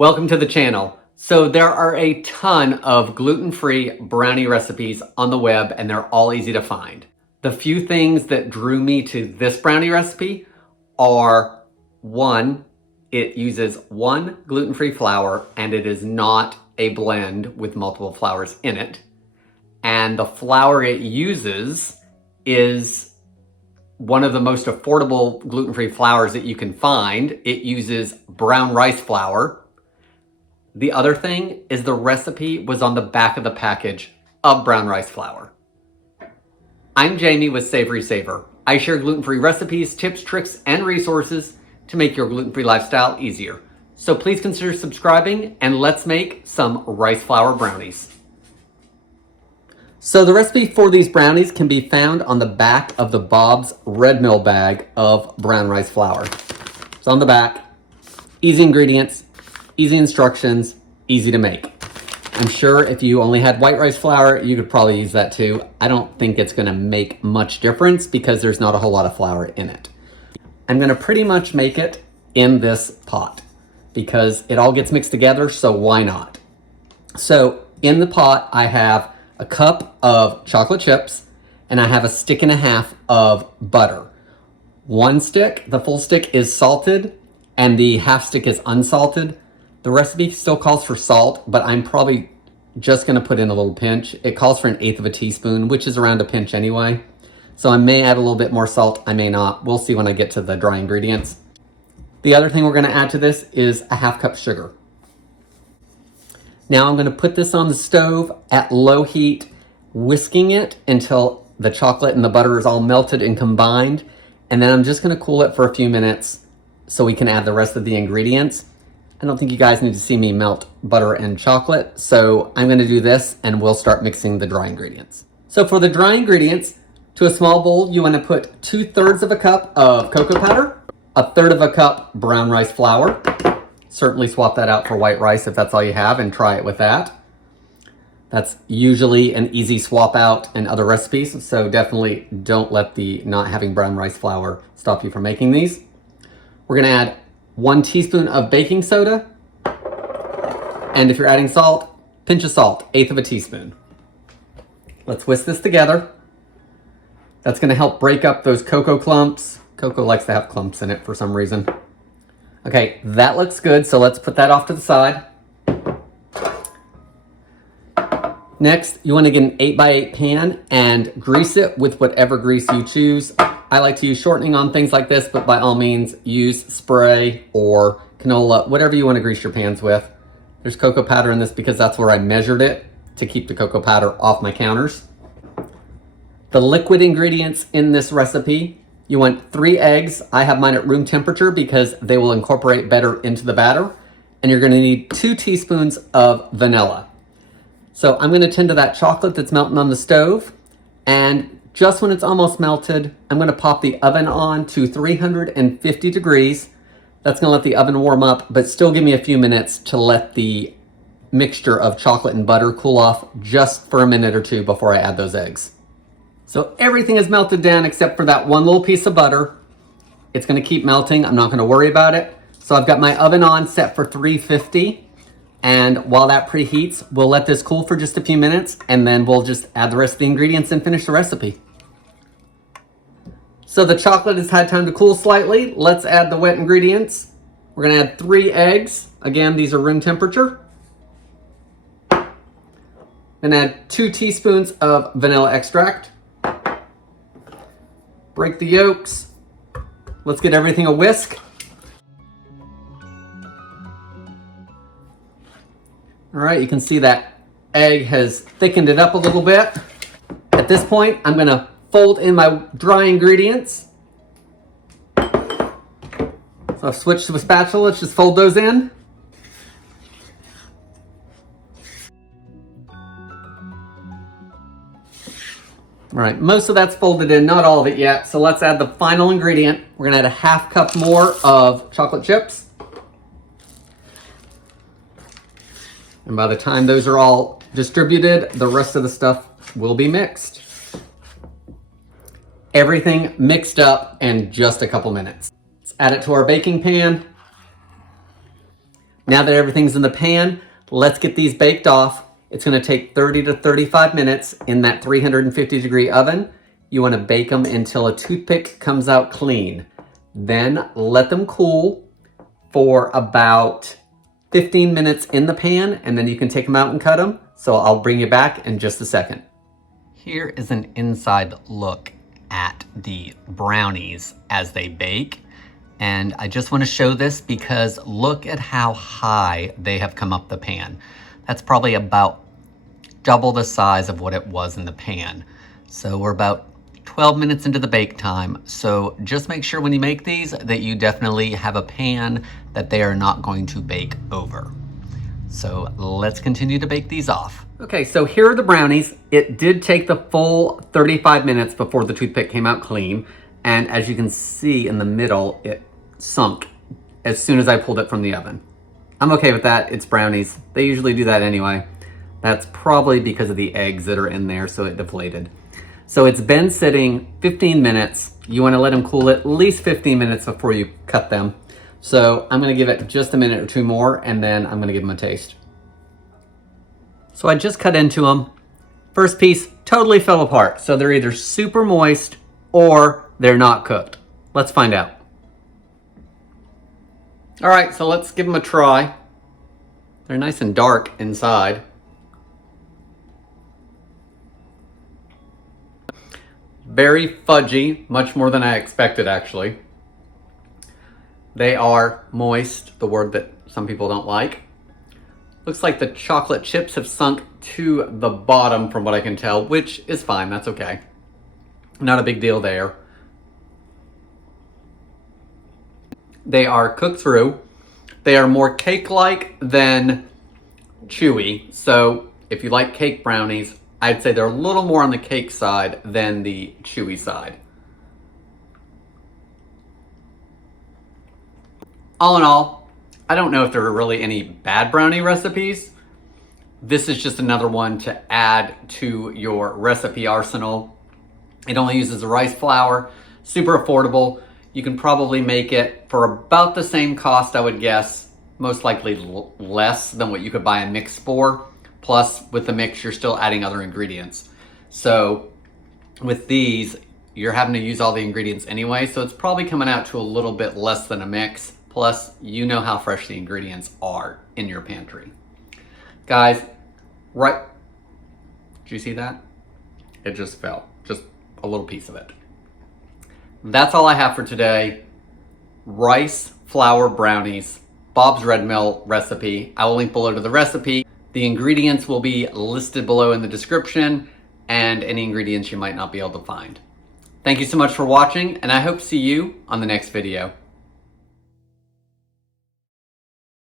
Welcome to the channel. So there are a ton of gluten-free brownie recipes on the web and they're all easy to find. The few things that drew me to this brownie recipe are, one, it uses one gluten-free flour and it is not a blend with multiple flours in it. And the flour it uses is one of the most affordable gluten-free flours that you can find. It uses brown rice flour. The other thing is the recipe was on the back of the package of brown rice flour. I'm Jamie with SavorySaver. I share gluten-free recipes, tips, tricks, and resources to make your gluten-free lifestyle easier. So please consider subscribing and let's make some rice flour brownies. So the recipe for these brownies can be found on the back of the Bob's Red Mill bag of brown rice flour. It's on the back. Easy ingredients, easy instructions, easy to make. I'm sure if you only had white rice flour, you could probably use that too. I don't think it's gonna make much difference because there's not a whole lot of flour in it. I'm gonna pretty much make it in this pot because it all gets mixed together, so why not? So in the pot, I have a cup of chocolate chips and I have a stick and a half of butter. One stick, the full stick, is salted and the half stick is unsalted. The recipe still calls for salt, but I'm probably just gonna put in a little pinch. It calls for 1/8 of a teaspoon, which is around a pinch anyway. So I may add a little bit more salt, I may not. We'll see when I get to the dry ingredients. The other thing we're gonna add to this is a 1/2 cup sugar. Now I'm gonna put this on the stove at low heat, whisking it until the chocolate and the butter is all melted and combined. And then I'm just gonna cool it for a few minutes so we can add the rest of the ingredients. I don't think you guys need to see me melt butter and chocolate, so I'm gonna do this and we'll start mixing the dry ingredients. So for the dry ingredients, to a small bowl, you wanna put 2/3 of a cup of cocoa powder, 1/3 of a cup brown rice flour. Certainly swap that out for white rice if that's all you have and try it with that. That's usually an easy swap out in other recipes, so definitely don't let the not having brown rice flour stop you from making these. We're gonna add 1 teaspoon of baking soda, and if you're adding salt, pinch of salt, 1/8 of a teaspoon. Let's whisk this together. That's gonna help break up those cocoa clumps. Cocoa likes to have clumps in it for some reason. Okay, that looks good, so let's put that off to the side. Next, you wanna get an 8x8 pan and grease it with whatever grease you choose. I like to use shortening on things like this, but by all means, use spray or canola, whatever you wanna grease your pans with. There's cocoa powder in this because that's where I measured it to keep the cocoa powder off my counters. The liquid ingredients in this recipe, you want 3 eggs. I have mine at room temperature because they will incorporate better into the batter. And you're gonna need 2 teaspoons of vanilla. So I'm gonna tend to that chocolate that's melting on the stove, and just when it's almost melted, I'm gonna pop the oven on to 350 degrees. That's gonna let the oven warm up, but still give me a few minutes to let the mixture of chocolate and butter cool off just for a minute or two before I add those eggs. So everything is melted down except for that one little piece of butter. It's gonna keep melting, I'm not gonna worry about it. So I've got my oven on set for 350. And while that preheats, we'll let this cool for just a few minutes and then we'll just add the rest of the ingredients and finish the recipe. So the chocolate has had time to cool slightly. Let's add the wet ingredients. We're gonna add 3 eggs. Again, these are room temperature. And add 2 teaspoons of vanilla extract. Break the yolks. Let's get everything a whisk. All right, you can see that egg has thickened it up a little bit. At this point, I'm gonna fold in my dry ingredients. So I've switched to a spatula, let's just fold those in. All right, most of that's folded in, not all of it yet. So let's add the final ingredient. We're gonna add a 1/2 cup more of chocolate chips. And by the time those are all distributed, the rest of the stuff will be mixed. Everything mixed up in just a couple minutes. Let's add it to our baking pan. Now that everything's in the pan, let's get these baked off. It's gonna take 30 to 35 minutes in that 350-degree oven. You wanna bake them until a toothpick comes out clean. Then let them cool for about 15 minutes in the pan, and then you can take them out and cut them. So I'll bring you back in just a second. Here is an inside look at the brownies as they bake. And I just want to show this because look at how high they have come up the pan. That's probably about double the size of what it was in the pan. So we're about 12 minutes into the bake time. So just make sure when you make these that you definitely have a pan that they are not going to bake over. So let's continue to bake these off. Okay, so here are the brownies. It did take the full 35 minutes before the toothpick came out clean. And as you can see in the middle, it sunk as soon as I pulled it from the oven. I'm okay with that. It's brownies. They usually do that anyway. That's probably because of the eggs that are in there, so it deflated. So it's been sitting 15 minutes. You want to let them cool at least 15 minutes before you cut them. So I'm going to give it just a minute or two more, and then I'm going to give them a taste. So I just cut into them. First piece totally fell apart. So they're either super moist or they're not cooked. Let's find out. All right, so let's give them a try. They're nice and dark inside. Very fudgy, much more than I expected actually. They are moist, the word that some people don't like. Looks like the chocolate chips have sunk to the bottom from what I can tell, which is fine, that's okay. Not a big deal there. They are cooked through. They are more cake-like than chewy. So if you like cake brownies, I'd say they're a little more on the cake side than the chewy side. All in all, I don't know if there are really any bad brownie recipes. This is just another one to add to your recipe arsenal. It only uses the rice flour, super affordable. You can probably make it for about the same cost, I would guess, most likely less than what you could buy a mix for. Plus, with the mix, you're still adding other ingredients. So with these, you're having to use all the ingredients anyway, so it's probably coming out to a little bit less than a mix. Plus, you know how fresh the ingredients are in your pantry. Guys, right, did you see that? It just fell, just a little piece of it. That's all I have for today. Rice Flour Brownies, Bob's Red Mill recipe. I will link below to the recipe. The ingredients will be listed below in the description, and any ingredients you might not be able to find. Thank you so much for watching, and I hope to see you on the next video.